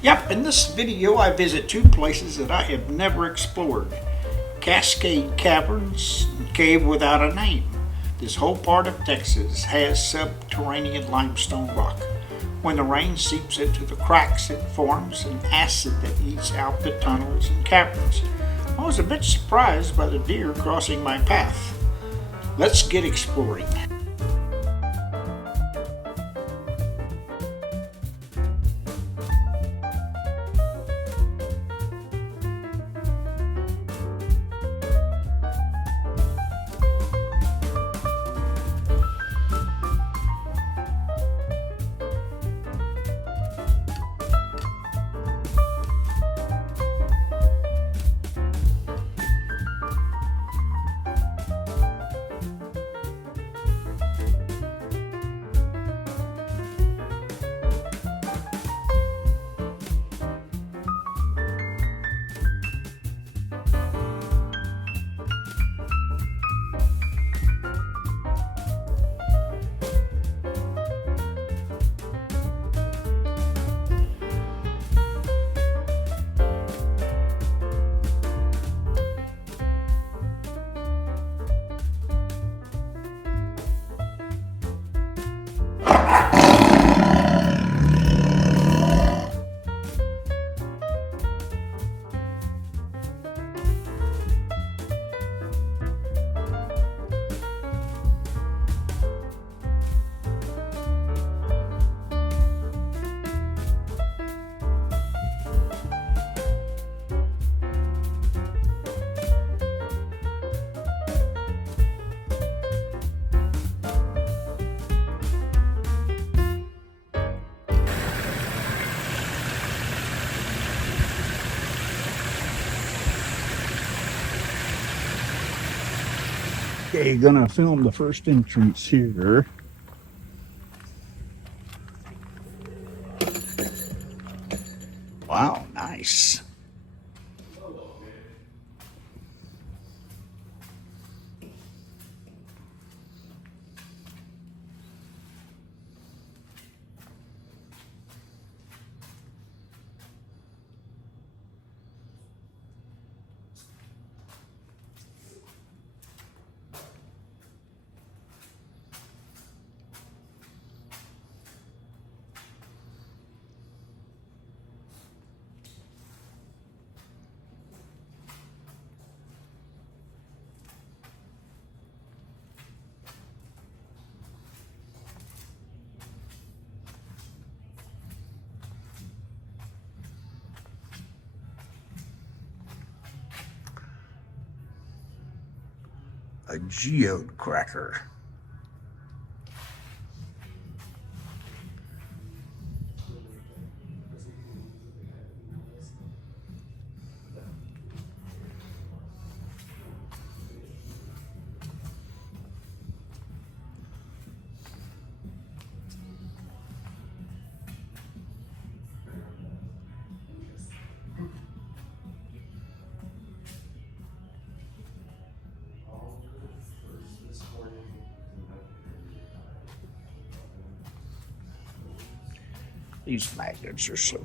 Yep, in this video I visit two places that I have never explored. Cascade Caverns and Cave Without a Name. This whole part of Texas has subterranean limestone rock. When the rain seeps into the cracks, it forms an acid that eats out the tunnels and caverns. I was a bit surprised by the deer crossing my path. Let's get exploring. Okay, gonna film the first entrance here. Wow, nice. A geode cracker. These magnets are so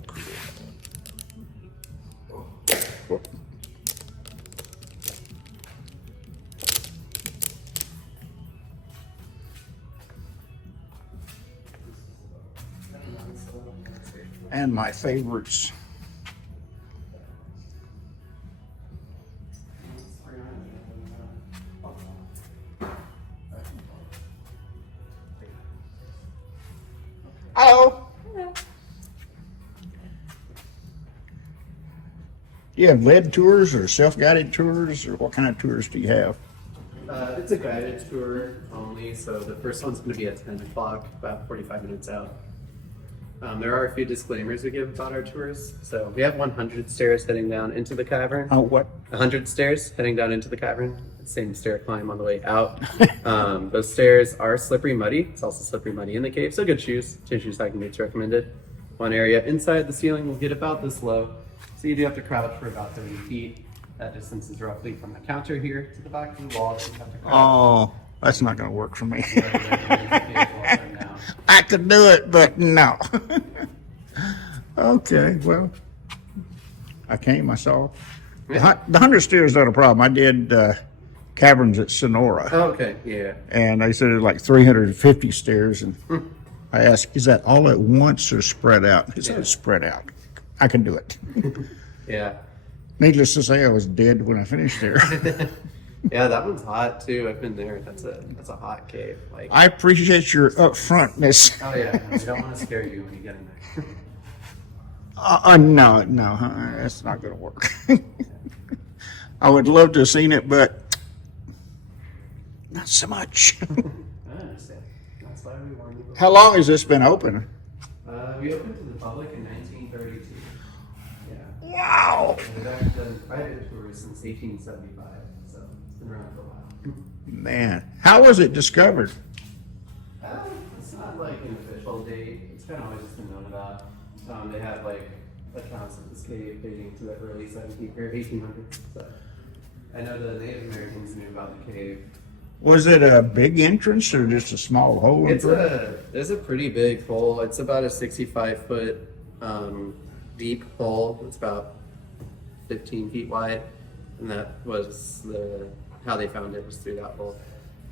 cool. And my favorites. Hello. Do you have led tours or self-guided tours, or what kind of tours do you have? It's a guided tour only, so the first one's going to be at 10 o'clock, about 45 minutes out. There are a few disclaimers we give about our tours. So we have 100 stairs heading down into the cavern. Oh, what? 100 stairs heading down into the cavern. Same stair climb on the way out. Those stairs are slippery muddy. It's also slippery muddy in the cave, so good shoes. Tennis shoes hiking boots recommended. One area inside the ceiling will get about this low. So you do have to crouch for about 30 feet. That distance is roughly from the counter here to the back of the wall. So you have to crouch. Oh, that's not going to work for me. I could do it, but no. Okay, well, I came, I saw. The 100 stairs is not a problem. I did Caverns at Sonora, Oh, okay, yeah. and they said it was like 350 stairs. And I asked, is that all at once or spread out? He said it's spread out. I can do it. Yeah. Needless to say, I was dead when I finished there. Yeah, that one's hot too. I've been there. That's a hot cave. Like, I appreciate your upfrontness. oh yeah, no, we don't want to scare you when you get in there. No, that's not going to work. I would love to have seen it, but not so much. I understand. That's why we warned you. How long has this been open? We opened to the public in 1932. Yeah. Wow. And we've actually done private tours since 1875, so it's been around for a while. Man, how was it discovered? It's not like an official date. It's kind of always just been known about. They have like accounts of this cave dating to the early 1700s or 1800s. So I know the Native Americans knew about the cave. Was it a big entrance or just a small hole? It's a pretty big hole. It's about a 65-foot deep hole. It's about 15 feet wide, and that was how they found it was through that hole.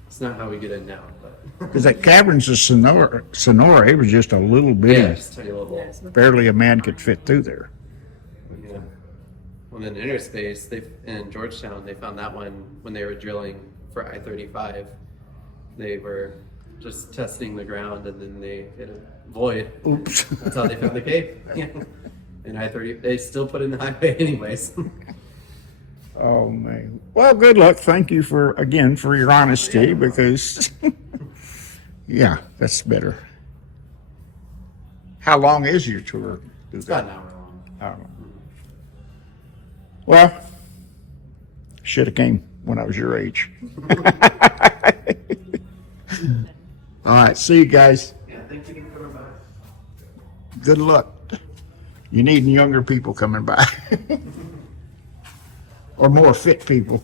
It's not how we get in now, but Because that Caverns of Sonora, it was just a little bit. yeah, just tiny little holes. Barely a man could fit through there. Yeah. Well, in Interspace, in Georgetown, they found that one when they were drilling for I-35. They were just testing the ground, and then they hit a void. Oops. That's how they found the cave. Yeah. And I-30, they still put in the highway anyways. Oh man. Well, good luck. Thank you for your honesty, because yeah, that's better. How long is your tour? It's about an hour long. Oh. Well, should have came when I was your age. All right, see you guys. Yeah, thank you for coming by. Good luck. You need younger people coming by. Or more fit people.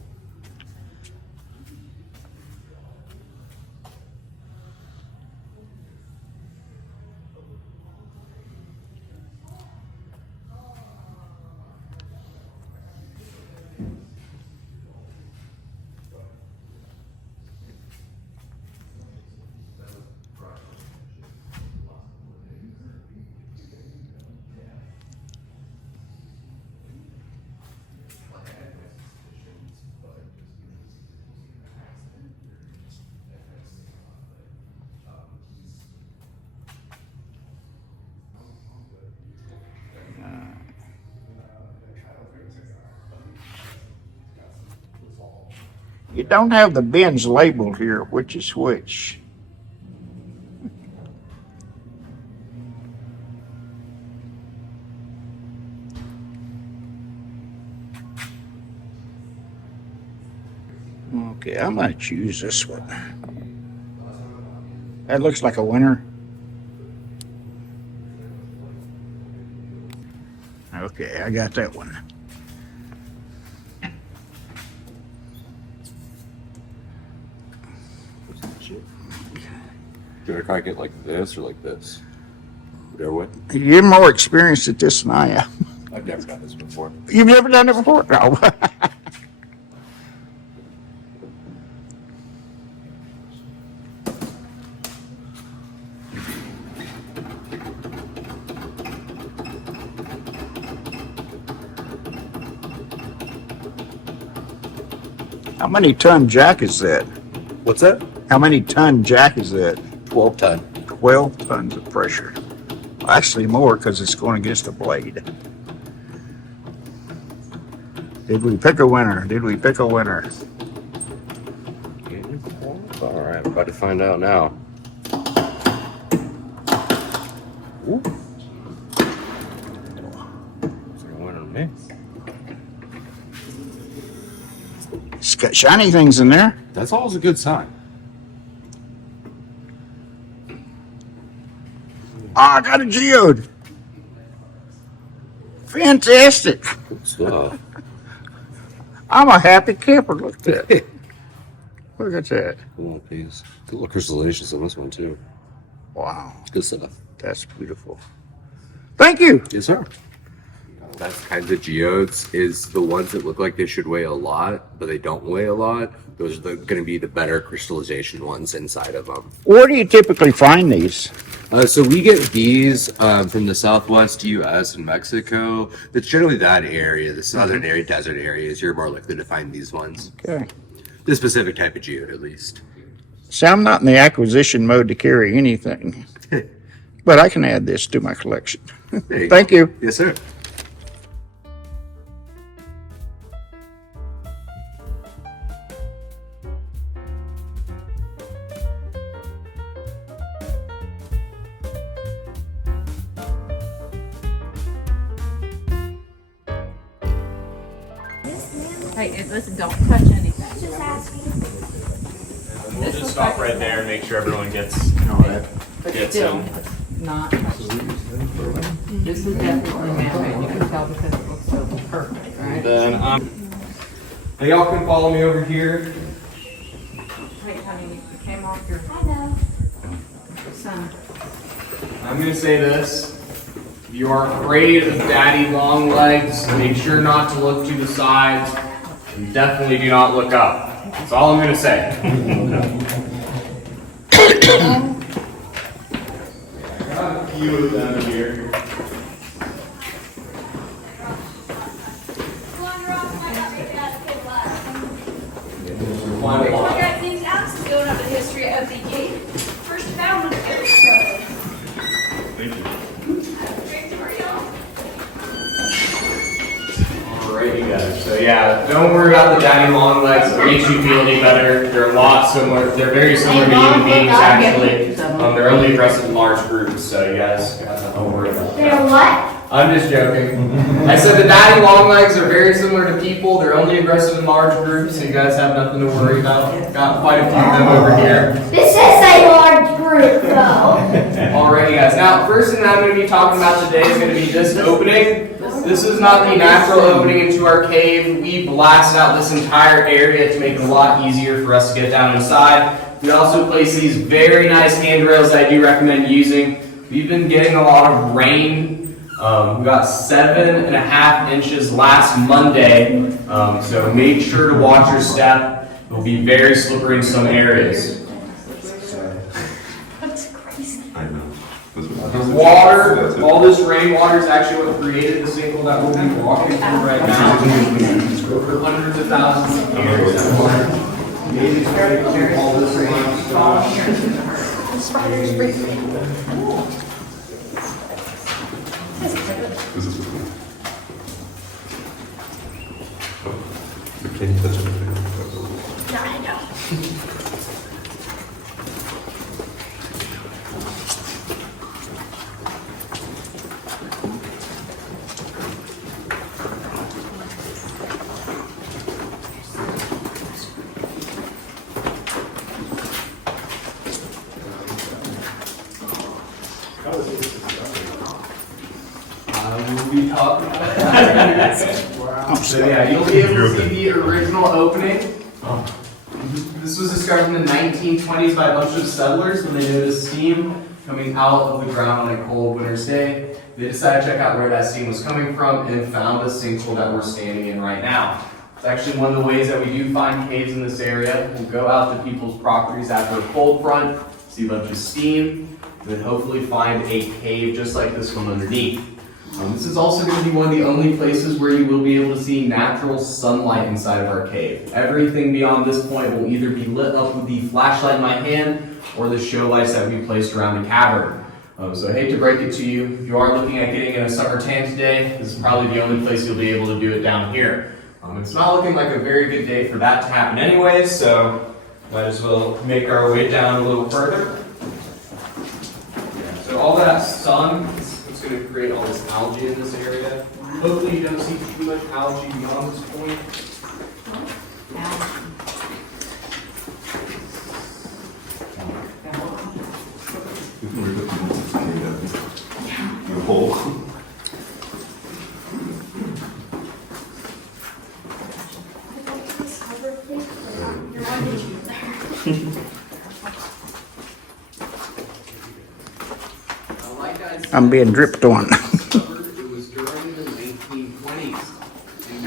You don't have the bins labeled here, which is which. Okay, I'm gonna choose this one. That looks like a winner. Okay, I got that one. Do I get like this or like this? Whatever way. You're more experienced at this than I am. I've never done this before. You've never done it before? No. How many ton jack is that? What's that? How many ton jack is that? 12 ton. 12 tons of pressure. Actually more, because it's going against the blade. Did we pick a winner? Did we pick a winner? All right, I'm about to find out now. Ooh. It's like a winner to me. It's got shiny things in there. That's always a good sign. Oh, I got a geode. Fantastic. Good stuff. I'm a happy camper. Look at that. Look at that. Cool piece. Good little crystallizations on this one too. Wow. Good stuff. That's beautiful. Thank you. Yes, sir. That's kinds of geodes is the ones that look like they should weigh a lot, but they don't weigh a lot. Those are going to be the better crystallization ones inside of them. Where do you typically find these? So we get these from the Southwest U.S. and Mexico. It's generally that area, the southern area, desert areas. You're more likely to find these ones. Okay. This specific type of geode, at least. See, I'm not in the acquisition mode to carry anything, but I can add this to my collection. Thank you. Yes, sir. Hey, listen, don't touch anything. We'll just stop right there and make sure everyone gets Still, them. it's not. This is definitely man-made. You can tell because it looks so perfect, right? Then, now y'all can follow me over here. Wait, honey, you came off your son. I'm gonna say this. If you are afraid of daddy long legs, make sure not to look to the sides. And definitely do not look up. That's all I'm gonna say. Got a few of them here. I got things out to build up the history of the gate. First found when it was started. Thank you. Great story, y'all. Alrighty guys, so yeah, don't worry about the daddy long legs, if it makes you feel any better. They're a lot similar, they're very similar to human beings actually. They're only aggressive in large groups, so you guys don't worry about that. They're what? I'm just joking. I said the daddy long legs are very similar to people, they're only aggressive in large groups, so you guys have nothing to worry about. Got quite a few of them over here. This is a large group, though. Alrighty guys, now first thing that I'm going to be talking about today is going to be this opening. This is not the natural opening into our cave. We blasted out this entire area to make it a lot easier for us to get down inside. We also place these very nice handrails that I do recommend using. We've been getting a lot of rain. We got 7.5 inches last Monday, so make sure to watch your step. It will be very slippery in some areas. That's crazy. I know. The water, all this rainwater is actually what created the sinkhole that we'll be walking through right now. For hundreds of thousands of years, that water made its way through all this limestone. The spiders breathing. This is cool. Can you touch it? No, I know. We'll be talking about that. So yeah, you'll be able to see the original opening. This was discovered in the 1920s by a bunch of settlers when they noticed steam coming out of the ground on a cold winter's day. They decided to check out where that steam was coming from and found the sinkhole that we're standing in right now. It's actually one of the ways that we do find caves in this area. We'll go out to people's properties after a cold front, see a bunch of steam, and then hopefully find a cave just like this one underneath. This is also going to be one of the only places where you will be able to see natural sunlight inside of our cave. Everything beyond this point will either be lit up with the flashlight in my hand or the show lights that we placed around the cavern. So I hate to break it to you, if you are looking at getting in a summer tan today, this is probably the only place you'll be able to do it down here. It's not looking like a very good day for that to happen anyways, so might as well make our way down a little further. So all that sun, it's going to create all this algae in this area. Hopefully you don't see too much algae beyond this point. The hole. I'm being dripped on.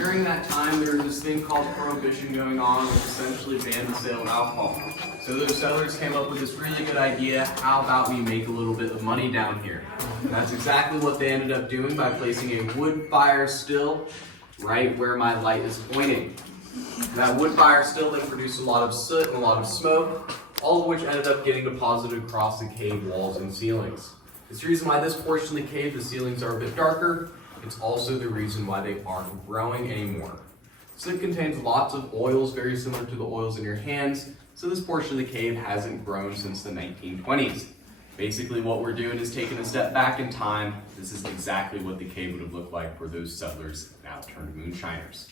During that time, there was this thing called Prohibition going on, which essentially banned the sale of alcohol. So those settlers came up with this really good idea, how about we make a little bit of money down here? And that's exactly what they ended up doing by placing a wood fire still right where my light is pointing. That wood fire still then produced a lot of soot and a lot of smoke, all of which ended up getting deposited across the cave walls and ceilings. It's the reason why this portion of the cave, the ceilings are a bit darker. It's also the reason why they aren't growing anymore. Soot contains lots of oils, very similar to the oils in your hands, so this portion of the cave hasn't grown since the 1920s. Basically what we're doing is taking a step back in time. This is exactly what the cave would have looked like for those settlers now turned moonshiners.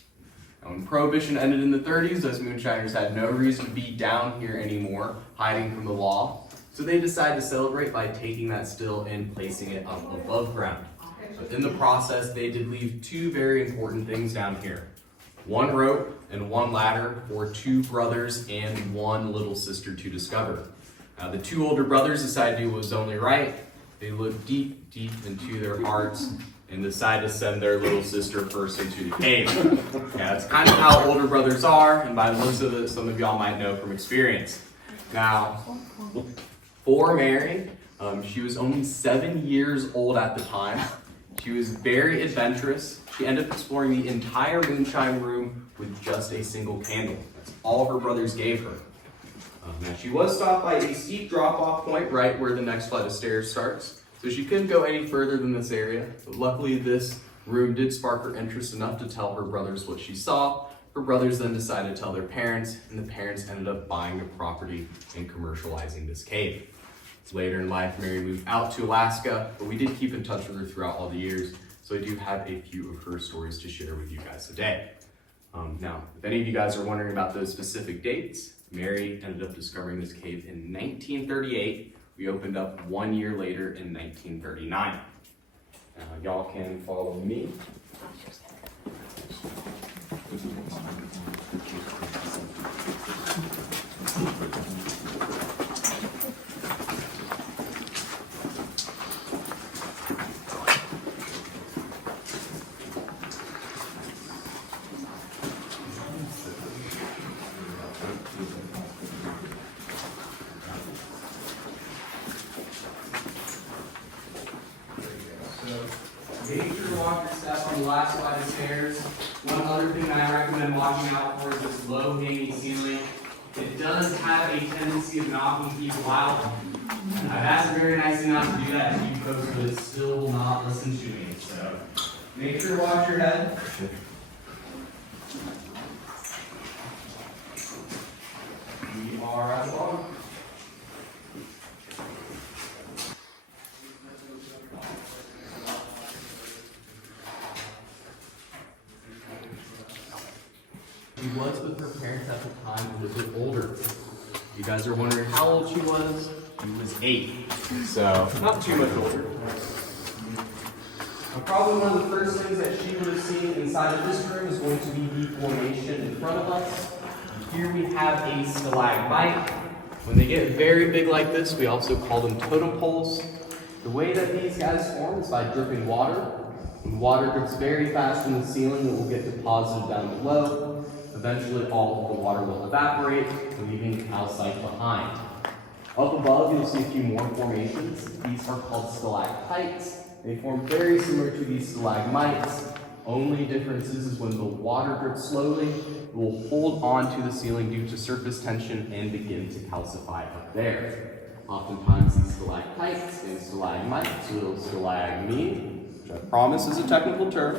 Now, when Prohibition ended in the 30s, those moonshiners had no reason to be down here anymore, hiding from the law. So they decided to celebrate by taking that still and placing it up above ground. But in the process, they did leave two very important things down here. One rope and one ladder for two brothers and one little sister to discover. Now, the two older brothers decided to do what was only right. They looked deep, deep into their hearts and decided to send their little sister first into the cave. Yeah, that's kind of how older brothers are, and by the looks of it, some of y'all might know from experience. Now, for Mary, she was only 7 years old at the time. She was very adventurous. She ended up exploring the entire moonshine room with just a single candle. That's all her brothers gave her. Now, she was stopped by a steep drop-off point right where the next flight of stairs starts. So she couldn't go any further than this area, but luckily this room did spark her interest enough to tell her brothers what she saw. Her brothers then decided to tell their parents, and the parents ended up buying the property and commercializing this cave. Later in life, Mary moved out to Alaska, but we did keep in touch with her throughout all the years, so I do have a few of her stories to share with you guys today. Now, if any of you guys are wondering about those specific dates, Mary ended up discovering this cave in 1938. We opened up 1 year later in 1939. Y'all can follow me. Make sure to walk your step on the last flight of stairs. One other thing that I recommend watching out for is this low-hanging ceiling. It does have a tendency of knocking people out. I've asked very nicely not to do that to you folks, but it still will not listen to me. So make sure to watch your head. We are at the bottom. She was with her parents at the time, a little bit older. You guys are wondering how old she was? She was 8, so not too much older. Probably one of the first things that she would have seen inside of this room is going to be the formation in front of us. Here we have a stalagmite. When they get very big like this, we also call them totem poles. The way that these guys form is by dripping water. When water drips very fast from the ceiling, it will get deposited down below. Eventually, all of the water will evaporate, leaving calcite behind. Up above, you'll see a few more formations. These are called stalactites. They form very similar to these stalagmites. Only difference is when the water drips slowly, it will hold on to the ceiling due to surface tension and begin to calcify up there. Oftentimes, these stalactites and stalagmites will stalagmite, which I promise is a technical term.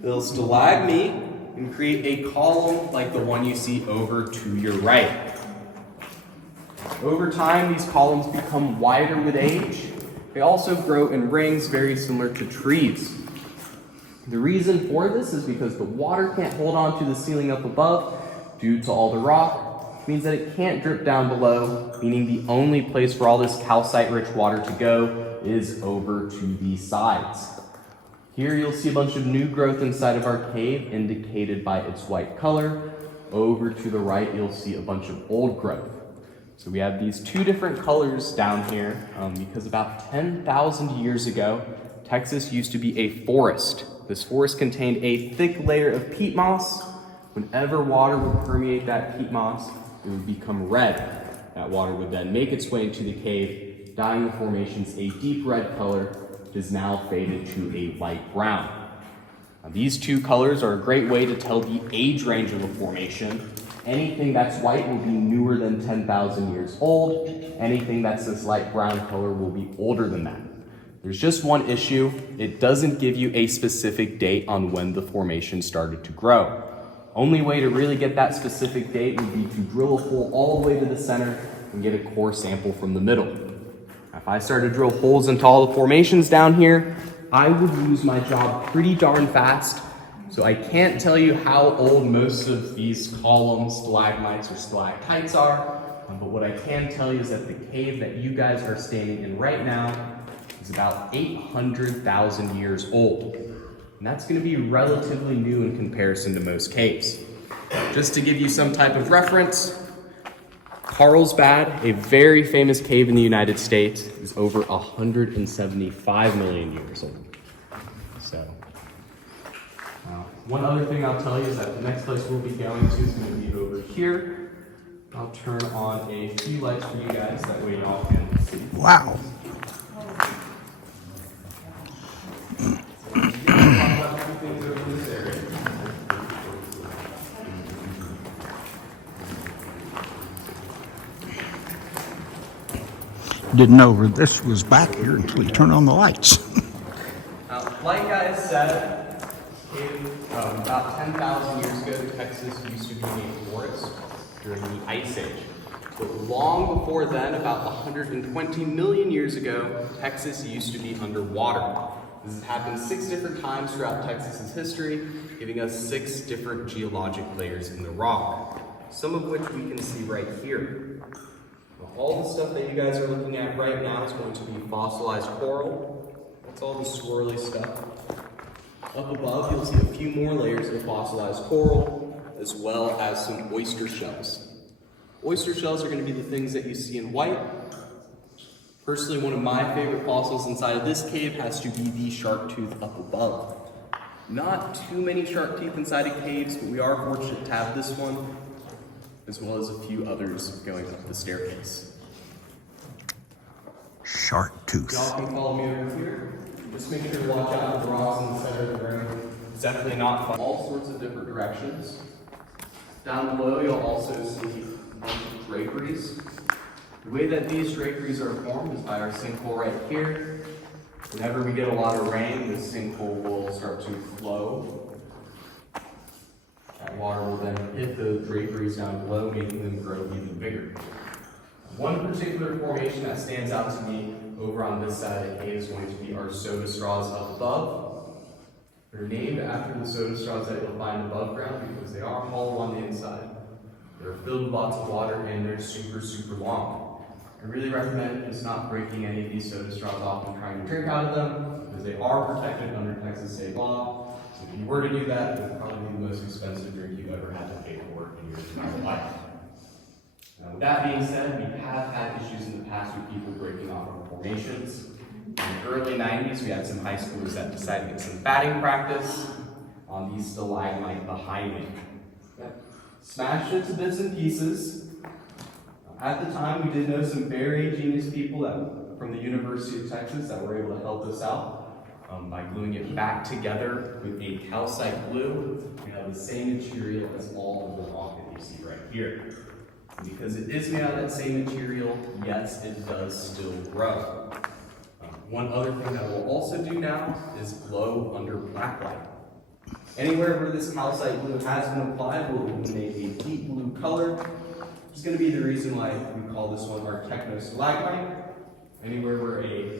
They'll stalagmite and create a column like the one you see over to your right. Over time, these columns become wider with age. They also grow in rings very similar to trees. The reason for this is because the water can't hold on to the ceiling up above due to all the rock. It means that it can't drip down below, meaning the only place for all this calcite-rich water to go is over to the sides. Here you'll see a bunch of new growth inside of our cave, indicated by its white color. Over to the right, you'll see a bunch of old growth. So we have these two different colors down here because about 10,000 years ago, Texas used to be a forest. This forest contained a thick layer of peat moss. Whenever water would permeate that peat moss, it would become red. That water would then make its way into the cave, dyeing the formations a deep red color, which is now faded to a light brown. Now, these two colors are a great way to tell the age range of a formation. Anything that's white will be newer than 10,000 years old. Anything that's this light brown color will be older than that. There's just one issue. It doesn't give you a specific date on when the formation started to grow. Only way to really get that specific date would be to drill a hole all the way to the center and get a core sample from the middle. Now, if I started to drill holes into all the formations down here, I would lose my job pretty darn fast. So I can't tell you how old most of these columns, stalagmites or stalactites are, but what I can tell you is that the cave that you guys are standing in right now is about 800,000 years old. And that's going to be relatively new in comparison to most caves. Just to give you some type of reference, Carlsbad, a very famous cave in the United States, is over 175 million years old. So, one other thing I'll tell you is that the next place we'll be going to is going to be over here. I'll turn on a few lights for you guys, that way y'all can see. Wow. Didn't know this was back here until you turned on the lights. Like I said, about 10,000 years ago, Texas used to be a forest during the Ice Age. But long before then, about 120 million years ago, Texas used to be underwater. This has happened 6 different times throughout Texas's history, giving us 6 different geologic layers in the rock, some of which we can see right here. All the stuff that you guys are looking at right now is going to be fossilized coral. That's all the swirly stuff. Up above, you'll see a few more layers of fossilized coral, as well as some oyster shells. Oyster shells are going to be the things that you see in white. Personally, one of my favorite fossils inside of this cave has to be the shark tooth up above. Not too many shark teeth inside of caves, but we are fortunate to have this one, as well as a few others going up the staircase. Shark tooth. Y'all can follow me over here. Just make sure to watch out for the rocks in the center of the room. It's definitely not fun. All sorts of different directions. Down below, you'll also see a bunch of draperies. The way that these draperies are formed is by our sinkhole right here. Whenever we get a lot of rain, this sinkhole will start to flow. That water will then hit the draperies down below, making them grow even bigger. One particular formation that stands out to me over on this side of the cave is going to be our soda straws up above. They're named after the soda straws that you'll find above ground because they are hollow on the inside. They're filled with lots of water and they're super, super long. I really recommend just not breaking any of these soda straws off and trying to drink out of them because they are protected under Texas state law. So if you were to do that, it would probably be the most expensive drink you've ever had to pay for in your entire life. Now, with that being said, we have had issues in the past with people breaking off our formations. In the early 90s, we had some high schoolers that decided to get some batting practice on these stalagmite behind me. Smashed it to bits and pieces. At the time, we did know some very genius people from the University of Texas that were able to help us out by gluing it back together with a calcite glue. We have the same material as all of the rock that you see right here. And because it is made out of that same material, yes, it does still grow. One other thing that we'll also do now is glow under blacklight. Anywhere where this calcite glue has been applied will illuminate a deep blue color, which is going to be the reason why we call this one our techno-stalagmite. Anywhere where a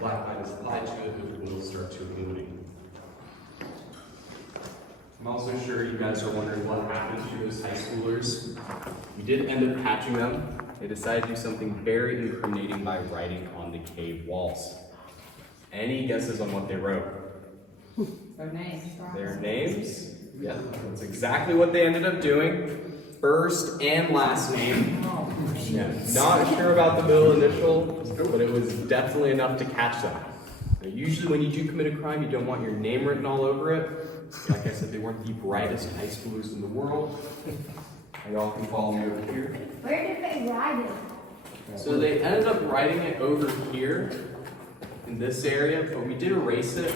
black light is applied to it, it will start to illuminate. I'm also sure you guys are wondering what happened to those high schoolers. We did end up catching them. They decided to do something very incriminating by writing on the cave walls. Any guesses on what they wrote? Their names. Their names? Yeah, that's exactly what they ended up doing. First and last name. Yeah, not sure about the middle initial, but it was definitely enough to catch them. Now, usually when you do commit a crime, you don't want your name written all over it. Like I said, they weren't the brightest high schoolers in the world. Y'all can follow me over here. Where did they write it? So they ended up writing it over here in this area, but we did erase it.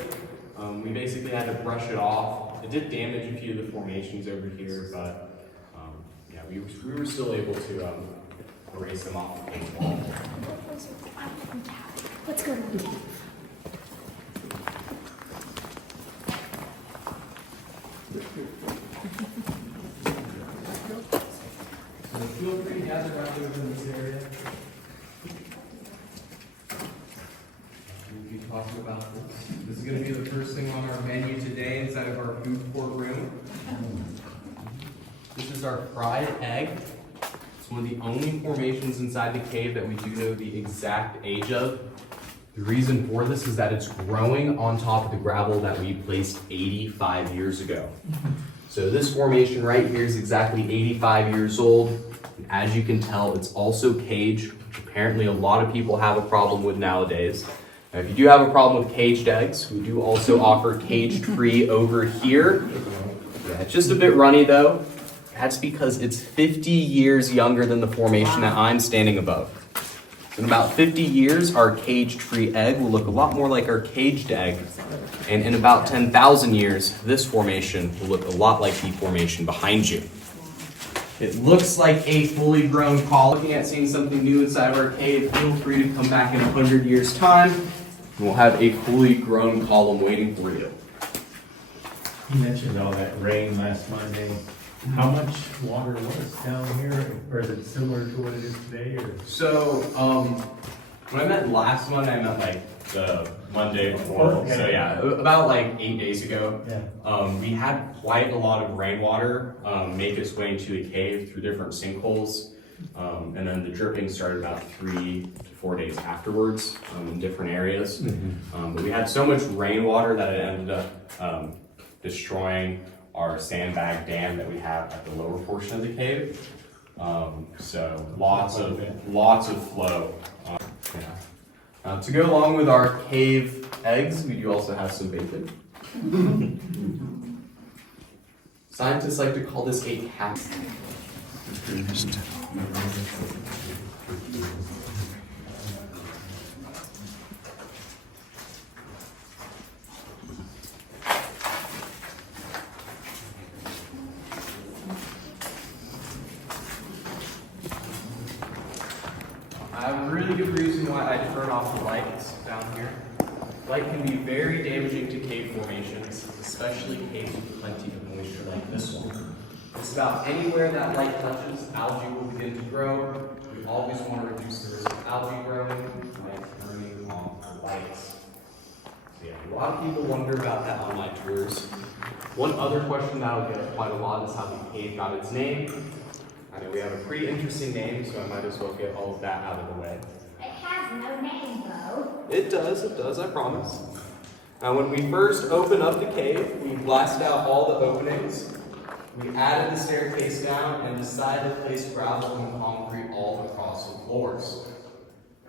We basically had to brush it off. It did damage a few of the formations over here, but yeah, we were still able to erase them off the paint wall. Let's go to the cave. So feel free to gather around over in this area. We'll be talking about this. This is going to be the first thing on our menu today inside of our food court room. This is our fried egg. It's one of the only formations inside the cave that we do know the exact age of. The reason for this is that it's growing on top of the gravel that we placed 85 years ago. So this formation right here is exactly 85 years old. And as you can tell, it's also caged, which apparently a lot of people have a problem with nowadays. Now, if you do have a problem with caged eggs, we do also offer cage-free over here. Yeah, it's just a bit runny though. That's because it's 50 years younger than the formation that I'm standing above. In about 50 years, our cage-free egg will look a lot more like our caged egg. And in about 10,000 years, this formation will look a lot like the formation behind you. It looks like a fully grown column. Looking at seeing something new inside of our cave, feel free to come back in 100 years' time, and we'll have a fully grown column waiting for you. You mentioned all that rain last Monday. How much water was down here, or is it similar to what it is today, or? So, when I meant last Monday, I meant like the Monday before. Okay. So yeah, about like 8 days ago. Yeah. We had quite a lot of rainwater make its way into the cave through different sinkholes. And then the dripping started about 3 to 4 days afterwards in different areas. Mm-hmm. But we had so much rainwater that it ended up destroying our sandbag dam that we have at the lower portion of the cave. So lots of flow. To go along with our cave eggs, we do also have some bacon. Scientists like to call this a cat. I have a really good reason why I turn off the lights down here. Light can be very damaging to cave formations, especially caves with plenty of moisture like this one. It's about anywhere that light touches, algae will begin to grow. We always want to reduce the risk of algae growing by turning off the lights. So yeah, a lot of people wonder about that on my tours. One other question that I'll get quite a lot is how the cave got its name. I know we have a pretty interesting name, so I might as well get all of that out of the way. It has no name, though. It does, I promise. Now, when we first opened up the cave, we blasted out all the openings. We added the staircase down and decided to place gravel and concrete all across the floors.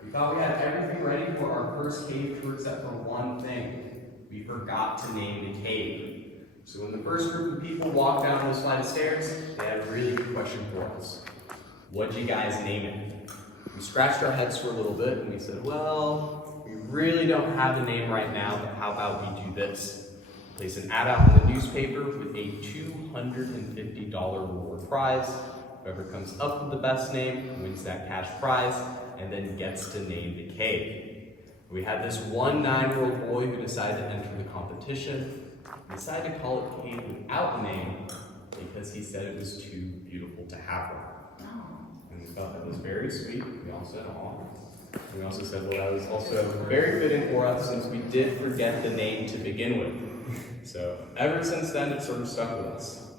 We thought we had everything ready for our first cave tour except for one thing. We forgot to name the cave. So when the first group of people walked down this flight of stairs, they had a really good question for us. What'd you guys name it? We scratched our heads for a little bit and we said, well, we really don't have the name right now, but how about we do this? Place an ad out in the newspaper with a $250 reward prize. Whoever comes up with the best name wins that cash prize and then gets to name the cave. We had this one 9-year-old boy who decided to enter the competition. He decided to call it Cave without a name because he said it was too beautiful to have one. And we thought that was very sweet. We all said, aw. And we also said, well, that was also very fitting for us since we did forget the name to begin with. So ever since then, it sort of stuck with us.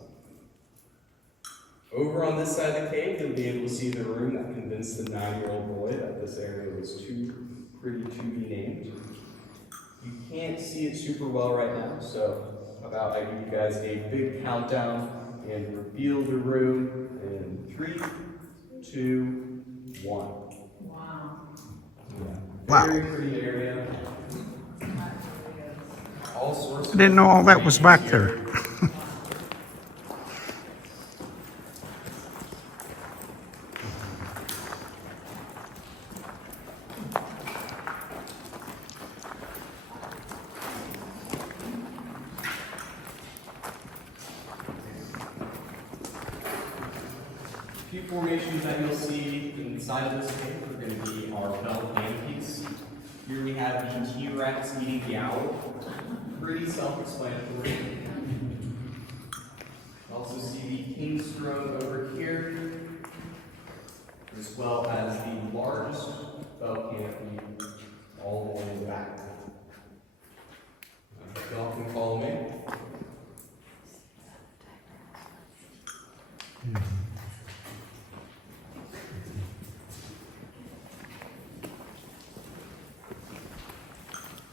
Over on this side of the cave, you'll be able to see the room that convinced the 9-year-old boy that this area was too pretty to be named. You can't see it super well right now, so how about I give you guys a big countdown and reveal the room in 3, 2, 1. Wow. Yeah. Very pretty area. all sorts I of didn't know all that was back there. few formations that you'll see inside of this cave are going to be our bell canopies. Here we have the T-Rex eating the owl. Pretty self-explanatory. You also see the King's Throne over here, as well as the largest bell canopy all the way in the back. Y'all can follow me.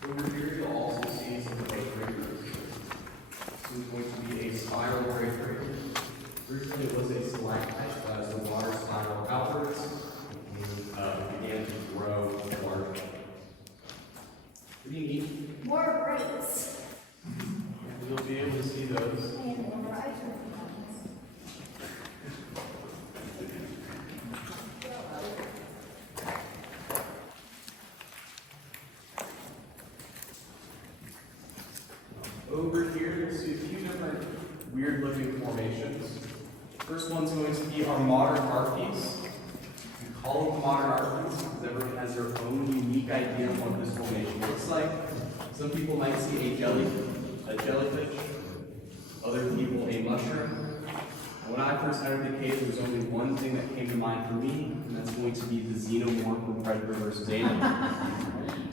Over here, you'll also see some break breakers. This is going to be a spiral break breaker. Originally, it was a stalactite, but as the water spiraled outwards, it began to grow larger. Pretty neat. More braids. You'll be able to see those. Over here, you'll see a few different weird-looking formations. First one's going to be our modern art piece. We call it the modern art piece because everyone has their own unique idea of what this formation looks like. Some people might see a jellyfish. Other people a mushroom. When I first entered the cave, there was only one thing that came to mind for me, and that's going to be the xenomorph from Predator vs. Alien.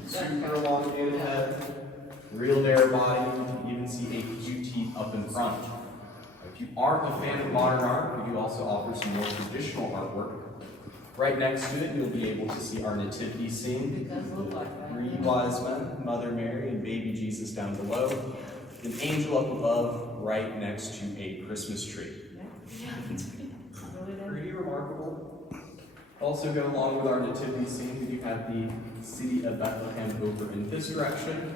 Super long head, real bare body, you even see a few teeth up in front. If you aren't a fan of modern art, we do also offer some more traditional artwork. Right next to it, you'll be able to see our nativity scene. It does look like that. 3 wise men, Mother Mary, and baby Jesus down below. An angel up above, right next to a Christmas tree. Pretty remarkable. Also go along with our nativity scene, you have the city of Bethlehem over in this direction.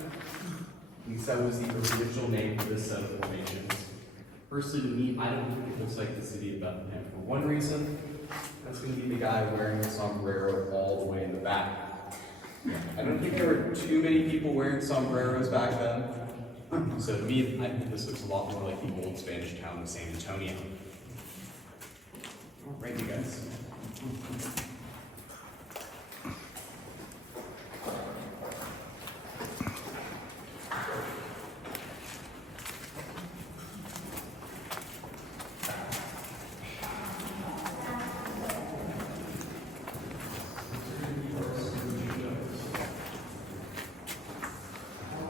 And that was the original name for this set of formations. Firstly, to me, I don't think it looks like the city of Bethlehem for one reason. That's going to be the guy wearing the sombrero all the way in the back. I don't think there were too many people wearing sombreros back then. So to me, I think this looks a lot more like the old Spanish town of San Antonio. All right, you guys.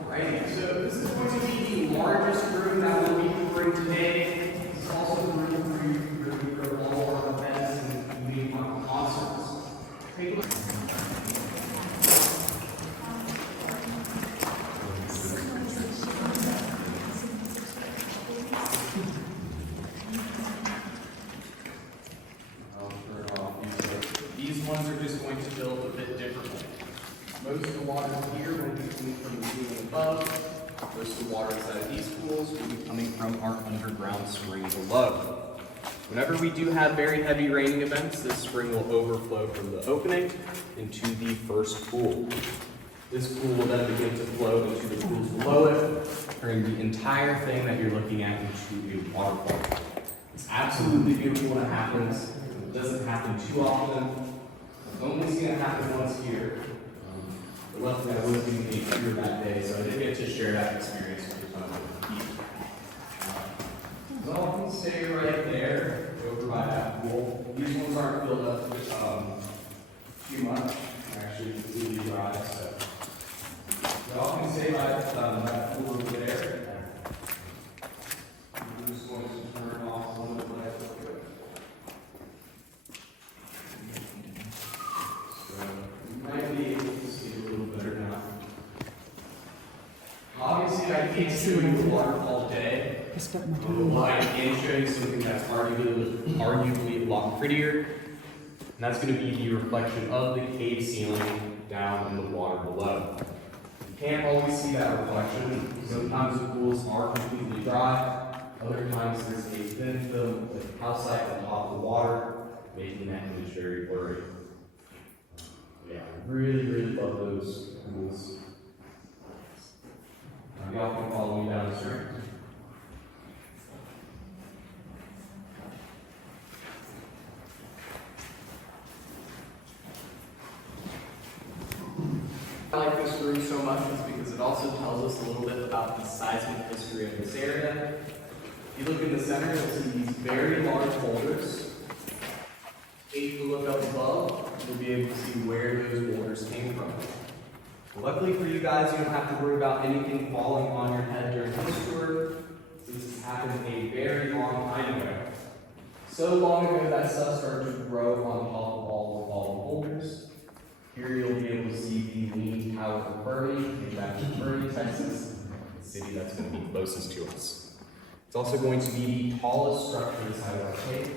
Alrighty, so this is going to be the largest room that we'll be covering today. This is also the room where we cover all our events and meeting our concerts. Take a look. I'll turn it off. These ones are just going to fill a bit differently. Most of the water here will be coming from the ceiling above. Most of the water inside of these pools will be coming from our underground spring below. Whenever we do have very heavy raining events, this spring will overflow from the opening into the first pool. This pool will then begin to flow into the pools below it, turning the entire thing that you're looking at into a waterfall. It's absolutely beautiful when it happens. It doesn't happen too often. I've only seen it happen once here. But luckily I wasn't even here that day, so I did get to share that experience with some of the people. Y'all can stay right there, over by that pool. These ones aren't filled up too much. They're actually completely dry, so y'all can stay by that pool over there. I'm just going to turn off one of the lights real quick. So you might be able to see a little better now. Obviously, I can't see the water all day. I can show you something that's arguably a lot prettier. And that's going to be the reflection of the cave ceiling down in the water below. can't always see that reflection. Sometimes the pools are completely dry. Other times there's a thin film with calcite on top of the water, making that image very blurry. Yeah, I really, really love those pools. Y'all can follow me down the street. I like this room so much is because it also tells us a little bit about the seismic history of this area. If you look in the center, you'll see these very large boulders. If you look up above, you'll be able to see where those boulders came from. Luckily for you guys, you don't have to worry about anything falling on your head during this tour, since this happened a very long time ago. So long ago that stuff started to grow on top of all the boulders. Here you'll be able to see the leaning tower of Fernie, in back to Fernie, Texas, the city that's going to be closest to us. It's also going to be the tallest structure inside of our cave.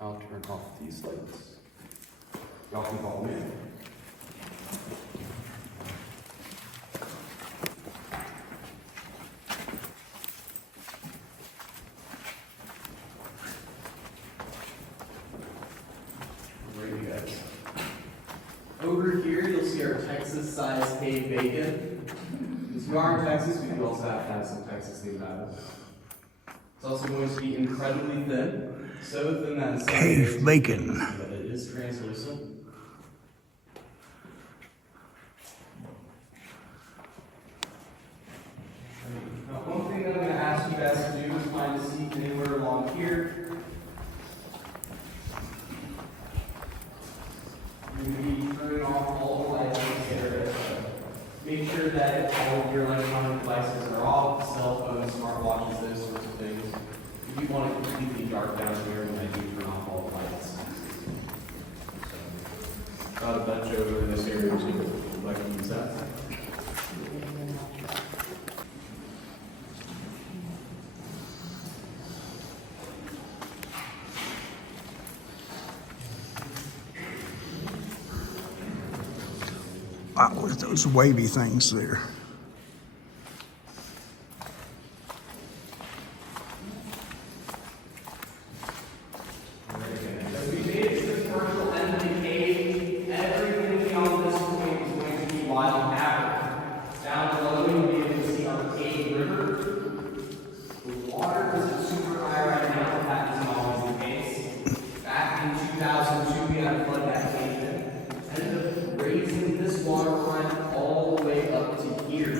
I'll turn off these lights. Y'all can follow me. Over here, you'll see our Texas-sized cave bacon. Since we are in Texas, we do also have some Texas theme about it. It's also going to be incredibly thin, so thin that in some Cave bacon. but it is translucent. Now, one thing that I'm going to ask you guys to do is find a seat anywhere along here. You're going to be turning off all the lights in this area. Make sure that all of your electronic devices are off, cell phones, smartwatches, those sorts of things. If you want it completely dark down here, then I do turn off all the lights. Got a bunch over in this area too. Would like to use that. Wow, look at those wavy things there. As we made it to the commercial end of the cave, everything beyond this point is going to be wild cavern. Down below, you'll be able to see our cave river. The water isn't super high right now, but that isn't always the case. Back in 2002, we had to flood that cave in. Ended up raising this waterfront all the way up to here.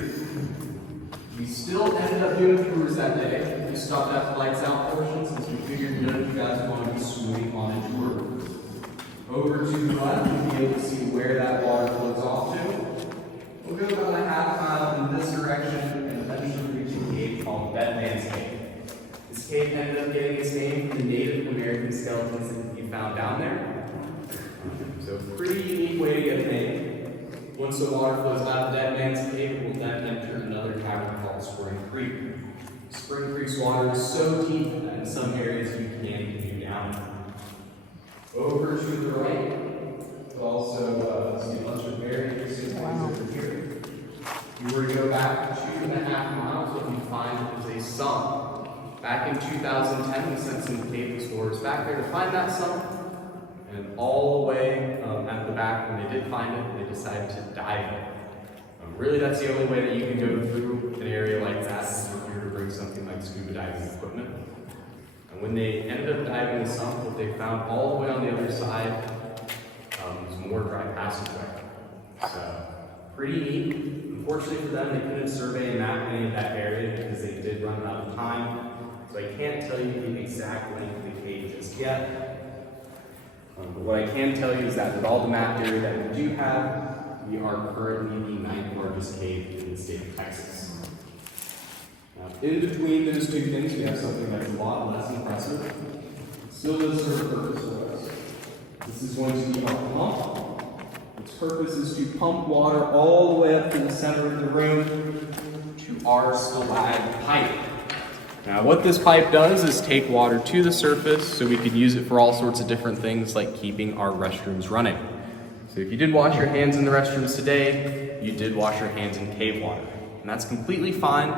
We still ended up doing tours that day. We stopped at the lights out portion since we figured none of you guys wanted to be swimming on a tour. Over to the left, you'll be able to see where that water flows off to. We'll go about a half mile in this direction and eventually reach a cave called Dead Man's Cave. This cave ended up getting its name from the Native American skeletons that can be found down there. So pretty unique way to get a name. Once the water flows out of Dead Man's Cave, it will then enter another cavern called Spring Creek. Spring Creek's water is so deep that in some areas you can't even down. Over to the right, you'll also see a bunch of very interesting things over here. If you were to go back 2.5 miles, what you find is a sump. Back in 2010, we sent some cave explorers back there to find that sump. And all the way at the back, when they did find it, they decided to dive it. Really, that's the only way that you can go through an area like that is if you were to bring something like scuba diving equipment. And when they ended up diving the sump, what they found all the way on the other side was more dry passageway. So, pretty neat. Unfortunately for them, they couldn't survey and map any of that area because they did run out of time. So I can't tell you the exact length of the cave just yet. But what I can tell you is that with all the mapped area that we do have, we are currently the 9th largest cave in the state of Texas. Now, in between those two things, we have something that's a lot less impressive. Still does serve a purpose for us. This is going to be our pump. Its purpose is to pump water all the way up to the center of the room to our stalagmite pipe. Now, what this pipe does is take water to the surface so we could use it for all sorts of different things like keeping our restrooms running. So So if you did wash your hands in the restrooms today, you did wash your hands in cave water. And that's completely fine.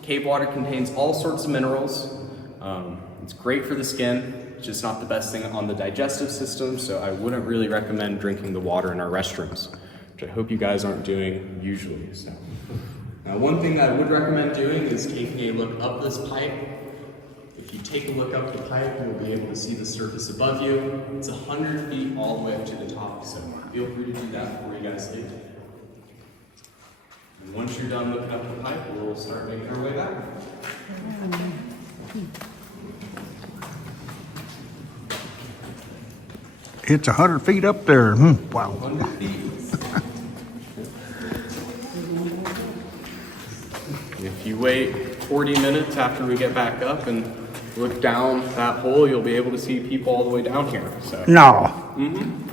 Cave water contains all sorts of minerals. It's great for the skin. It's just not the best thing on the digestive system, so I wouldn't really recommend drinking the water in our restrooms, which I hope you guys aren't doing usually. So, one thing that I would recommend doing is taking a look up this pipe. If you take a look up the pipe, you'll be able to see the surface above you. It's 100 feet all the way up to the top, so feel free to do that before you guys leave. And once you're done looking up the pipe, we'll start making our way back. It's 100 feet up there. Wow. 100 feet. If you wait 40 minutes after we get back up and look down that hole, you'll be able to see people all the way down here. So. No.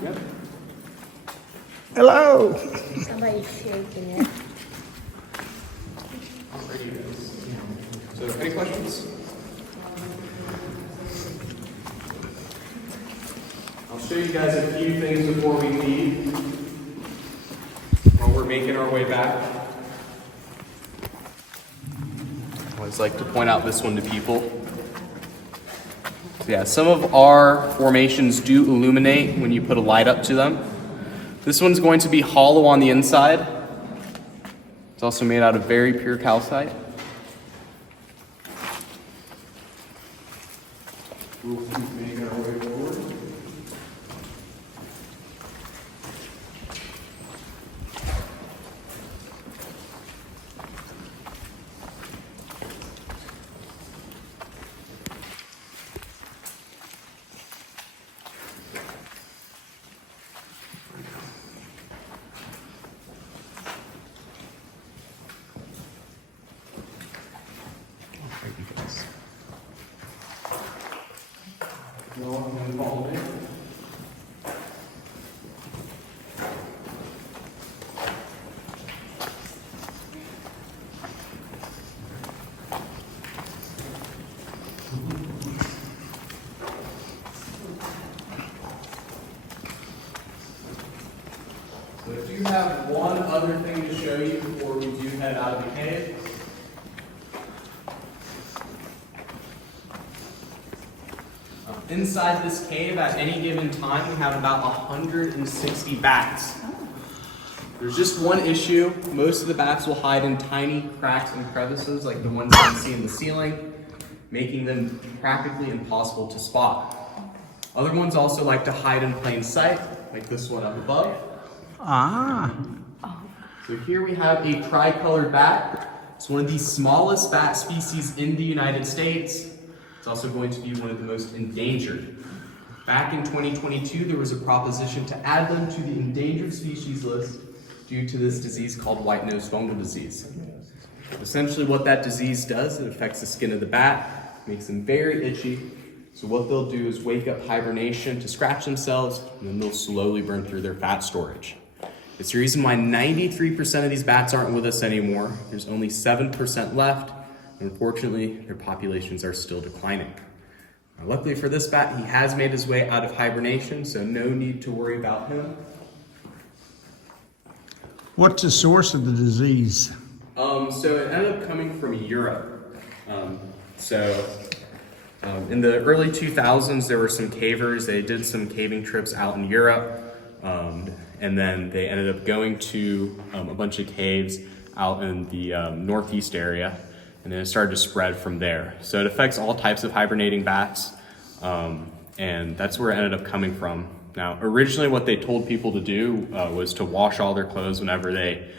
Yep. Hello. Somebody's shaking it. So, any questions? I'll show you guys a few things before we leave, while we're making our way back. I always like to point out this one to people. So yeah, some of our formations do illuminate when you put a light up to them. This one's going to be hollow on the inside. It's also made out of very pure calcite. We'll keep making our way forward. So I do have one other thing to show you before we do head out of the cave. Inside this cave, at any given time, we have about 160 bats. There's just one issue. Most of the bats will hide in tiny cracks and crevices like the ones you can see in the ceiling, making them practically impossible to spot. Other ones also like to hide in plain sight, like this one up above. So here we have a tricolored bat. It's one of the smallest bat species in the United States. It's also going to be one of the most endangered. Back in 2022, there was a proposition to add them to the endangered species list due to this disease called white-nosed fungal disease. Essentially what that disease does, it affects the skin of the bat, makes them very itchy. So what they'll do is wake up hibernation to scratch themselves, and then they'll slowly burn through their fat storage. It's the reason why 93% of these bats aren't with us anymore. There's only 7% left. Unfortunately, their populations are still declining. Luckily for this bat, he has made his way out of hibernation, so no need to worry about him. What's the source of the disease? So it ended up coming from Europe. In the early 2000s, there were some cavers. They did some caving trips out in Europe, and then they ended up going to a bunch of caves out in the northeast area. And then it started to spread from there. So it affects all types of hibernating bats, and that's where it ended up coming from. Now, originally what they told people to do was to wash all their clothes whenever they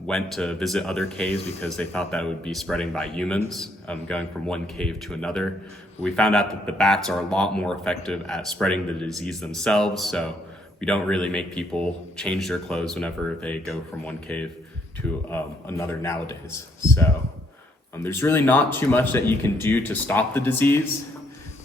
went to visit other caves, because they thought that would be spreading by humans, going from one cave to another. But we found out that the bats are a lot more effective at spreading the disease themselves, so we don't really make people change their clothes whenever they go from one cave to another nowadays. So. There's really not too much that you can do to stop the disease,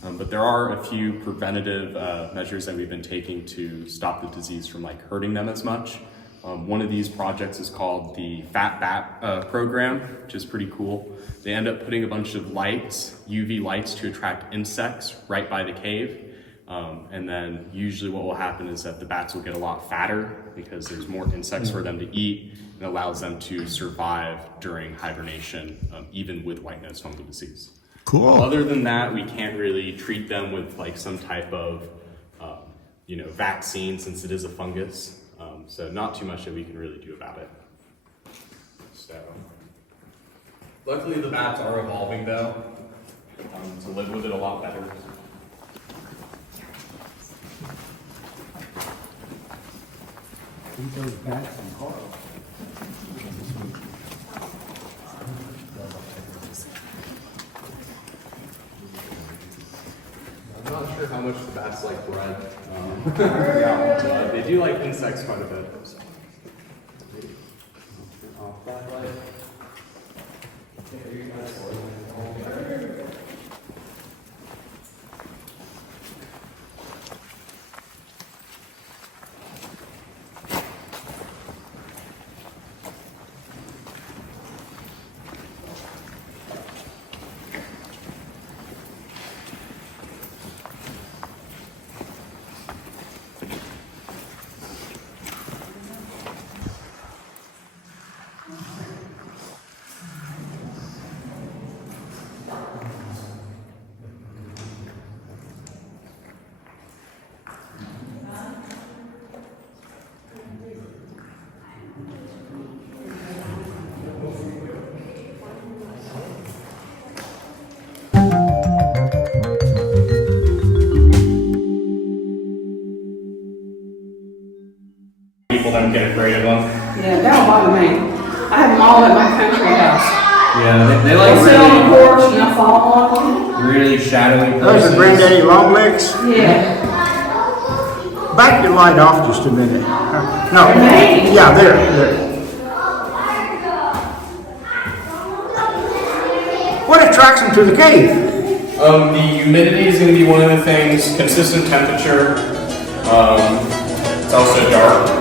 but there are a few preventative measures that we've been taking to stop the disease from hurting them as much. One of these projects is called the Fat Bat program, which is pretty cool. They end up putting a bunch of lights, UV lights, to attract insects right by the cave. And then usually what will happen is that the bats will get a lot fatter because there's more insects for them to eat, and allows them to survive during hibernation, even with white-nosed fungal disease. Cool. Other than that, we can't really treat them with like some type of vaccine, since it is a fungus. So not too much that we can really do about it. So luckily the bats are evolving though, to live with it a lot better. Eat those bats and Carl. I'm not sure how much the bats like bread. Yeah, they do like insects quite a bit. So. Off that light. People don't get afraid of them. Yeah, that don't bother me. I have them all at my country house. Yeah, they They like sit on the porch and I fall on them. really shadowy Those places. are granddaddy long legs. Yeah. Back your light off just a minute. No. Hey. Yeah, there. What attracts them to the cave? The humidity is going to be one of the things. Consistent temperature. It's also dark.